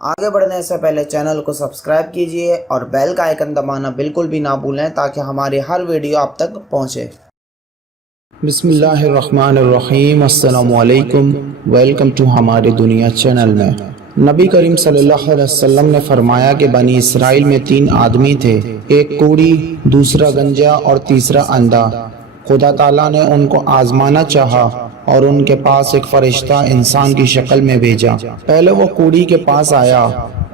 آگے بڑھنے سے پہلے چینل کو سبسکرائب کیجئے اور بیل کا آئیکن دبانا بالکل بھی نہ بھولیں تاکہ ہماری ہر ویڈیو آپ تک پہنچے۔ بسم اللہ الرحمن الرحیم۔ السلام علیکم، ویلکم ٹو ہماری دنیا چینل میں۔ نبی کریم صلی اللہ علیہ وسلم نے فرمایا کہ بنی اسرائیل میں 3 آدمی تھے، ایک کوڑی، دوسرا گنجا اور تیسرا اندھا۔ خدا تعالیٰ نے ان کو آزمانا چاہا اور ان کے پاس ایک فرشتہ انسان کی شکل میں بھیجا۔ پہلے وہ کوڑی کے پاس آیا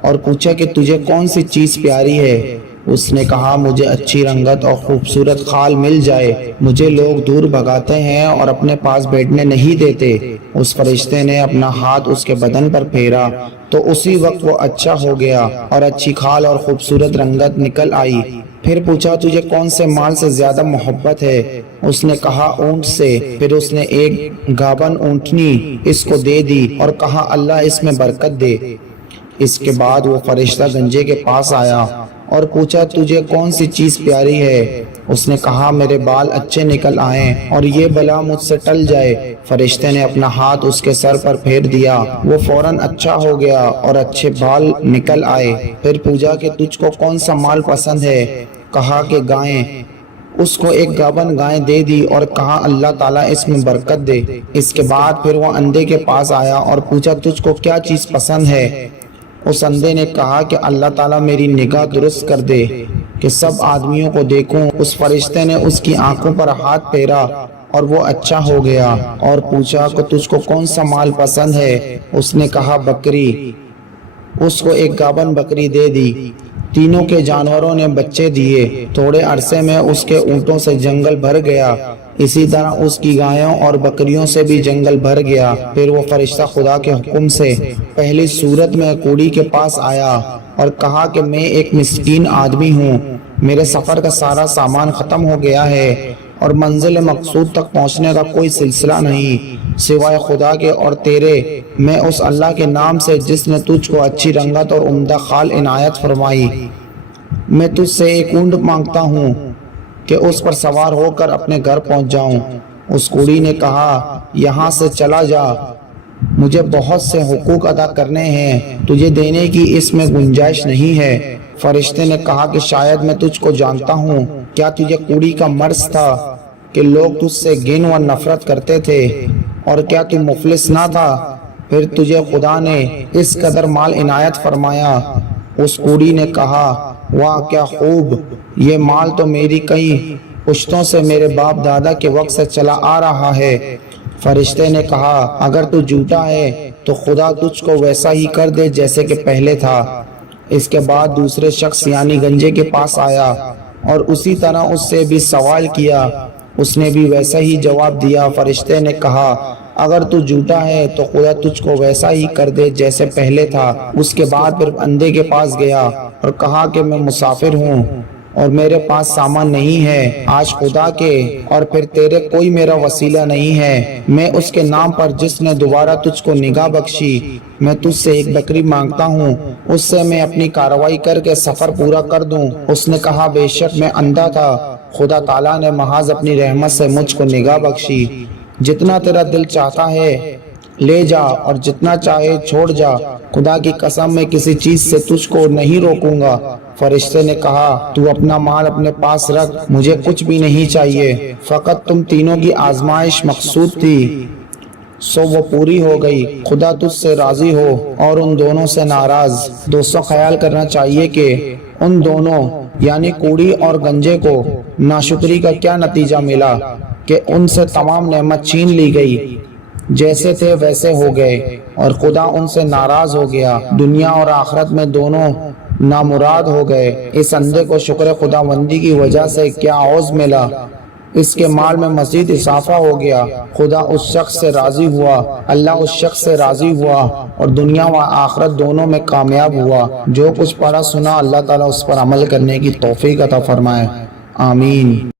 اور پوچھا کہ تجھے کون سی چیز پیاری ہے؟ اس نے کہا مجھے اچھی رنگت اور خوبصورت خال مل جائے، مجھے لوگ دور بھگاتے ہیں اور اپنے پاس بیٹھنے نہیں دیتے۔ اس فرشتے نے اپنا ہاتھ اس کے بدن پر پھیرا تو اسی وقت وہ اچھا ہو گیا اور اچھی خال اور خوبصورت رنگت نکل آئی۔ پھر پوچھا تجھے کون سے مال سے زیادہ محبت ہے؟ اس نے کہا اونٹ سے۔ پھر اس نے ایک گابن اونٹنی اس کو دے دی اور کہا اللہ اس میں برکت دے۔ اس کے بعد وہ فرشتہ گنجے کے پاس آیا اور پوچھا تجھے کون سی چیز پیاری ہے؟ اس نے کہا میرے بال اچھے نکل آئیں اور یہ بلا مجھ سے ٹل جائے۔ فرشتے نے اپنا ہاتھ اس کے سر پر پھیر دیا، وہ فوراً اچھا ہو گیا اور اچھے بال نکل آئے۔ پھر پوچھا کہ تجھ کو کون سا مال پسند ہے؟ کہا کہ گائیں۔ اس کو ایک گابن گائے دے دی اور کہا اللہ تعالیٰ اس میں برکت دے۔ اس کے بعد پھر وہ اندھے کے پاس آیا اور پوچھا تجھ کو کیا چیز پسند ہے؟ اس اندھے نے کہا کہ اللہ تعالیٰ میری نگاہ درست کر دے کہ سب آدمیوں کو دیکھوں۔ اس فرشتے نے اس کی آنکھوں پر ہاتھ پھیرا اور وہ اچھا ہو گیا اور پوچھا کہ تجھ کو کون سا مال پسند ہے؟ اس نے کہا بکری۔ اس کو ایک گابن بکری دے دی۔ تینوں کے جانوروں نے بچے دیے۔ تھوڑے عرصے میں اس کے اونٹوں سے جنگل بھر گیا، اسی طرح اس کی گایوں اور بکریوں سے بھی جنگل بھر گیا۔ پھر وہ فرشتہ خدا کے حکم سے پہلی صورت میں کوڑی کے پاس آیا اور کہا کہ میں ایک مسکین آدمی ہوں، میرے سفر کا سارا سامان ختم ہو گیا ہے اور منزل مقصود تک پہنچنے کا کوئی سلسلہ نہیں سوائے خدا کے اور تیرے۔ میں اس اللہ کے نام سے جس نے تجھ کو اچھی رنگت اور عمدہ خال عنایت فرمائی، میں تجھ سے ایک اونٹ مانگتا ہوں کہ اس پر سوار ہو کر اپنے گھر پہنچ جاؤں۔ اس کوڑی نے کہا یہاں سے چلا جا، مجھے بہت سے حقوق ادا کرنے ہیں، تجھے دینے کی اس میں گنجائش نہیں ہے۔ فرشتے نے کہا کہ شاید میں تجھ کو جانتا ہوں، کیا تجھے کوڑی کا مرض تھا کہ لوگ تجھ سے گن و نفرت کرتے تھے، اور کیا تو مفلس نہ تھا؟ پھر تجھے خدا نے اس قدر مال عنایت فرمایا۔ اس کوڑی نے کہا واہ کیا خوب، یہ مال تو میری کئی پشتوں سے میرے باپ دادا کے وقت سے چلا آ رہا ہے۔ فرشتے نے کہا اگر تو جھوٹا ہے تو خدا تجھ کو ویسا ہی کر دے جیسے کہ پہلے تھا۔ اس کے بعد دوسرے شخص یعنی گنجے کے پاس آیا اور اسی طرح اس سے بھی سوال کیا، اس نے بھی ویسا ہی جواب دیا۔ فرشتے نے کہا اگر تو جھوٹا ہے تو خدا تجھ کو ویسا ہی کر دے جیسے پہلے تھا۔ اس کے بعد پھر اندھے کے پاس گیا اور کہا کہ میں مسافر ہوں اور میرے پاس سامان نہیں ہے، آج خدا کے اور پھر تیرے کوئی میرا وسیلہ نہیں ہے۔ میں اس کے نام پر جس نے دوبارہ تجھ کو نگاہ بخشی، میں تجھ سے ایک بکری مانگتا ہوں، اس سے میں اپنی کارروائی کر کے سفر پورا کر دوں۔ اس نے کہا بے شک میں اندھا تھا، خدا تعالیٰ نے محض اپنی رحمت سے مجھ کو نگاہ بخشی۔ جتنا تیرا دل چاہتا ہے لے جا اور جتنا چاہے چھوڑ جا، خدا کی قسم میں کسی چیز سے تجھ کو نہیں روکوں گا۔ فرشتے نے کہا تو اپنا مال اپنے پاس رکھ، مجھے کچھ بھی نہیں چاہیے، فقط تم تینوں کی آزمائش مقصود تھی سو وہ پوری ہو گئی۔ خدا تجھ سے راضی ہو اور ان دونوں سے ناراض۔ دوستوں خیال کرنا چاہیے کہ ان دونوں یعنی کوڑی اور گنجے کو ناشکری کا کیا نتیجہ ملا کہ ان سے تمام نعمت چھین لی گئی، جیسے تھے ویسے ہو گئے اور خدا ان سے ناراض ہو گیا، دنیا اور آخرت میں دونوں نامراد ہو گئے۔ اس اندھے کو شکر خداوندی کی وجہ سے کیا عوض ملا، اس کے مال میں مزید اضافہ ہو گیا۔ خدا اس شخص سے راضی ہوا، اللہ اس شخص سے راضی ہوا اور دنیا و آخرت دونوں میں کامیاب ہوا۔ جو کچھ پڑھا سنا اللہ تعالیٰ اس پر عمل کرنے کی توفیق عطا فرمائے، آمین۔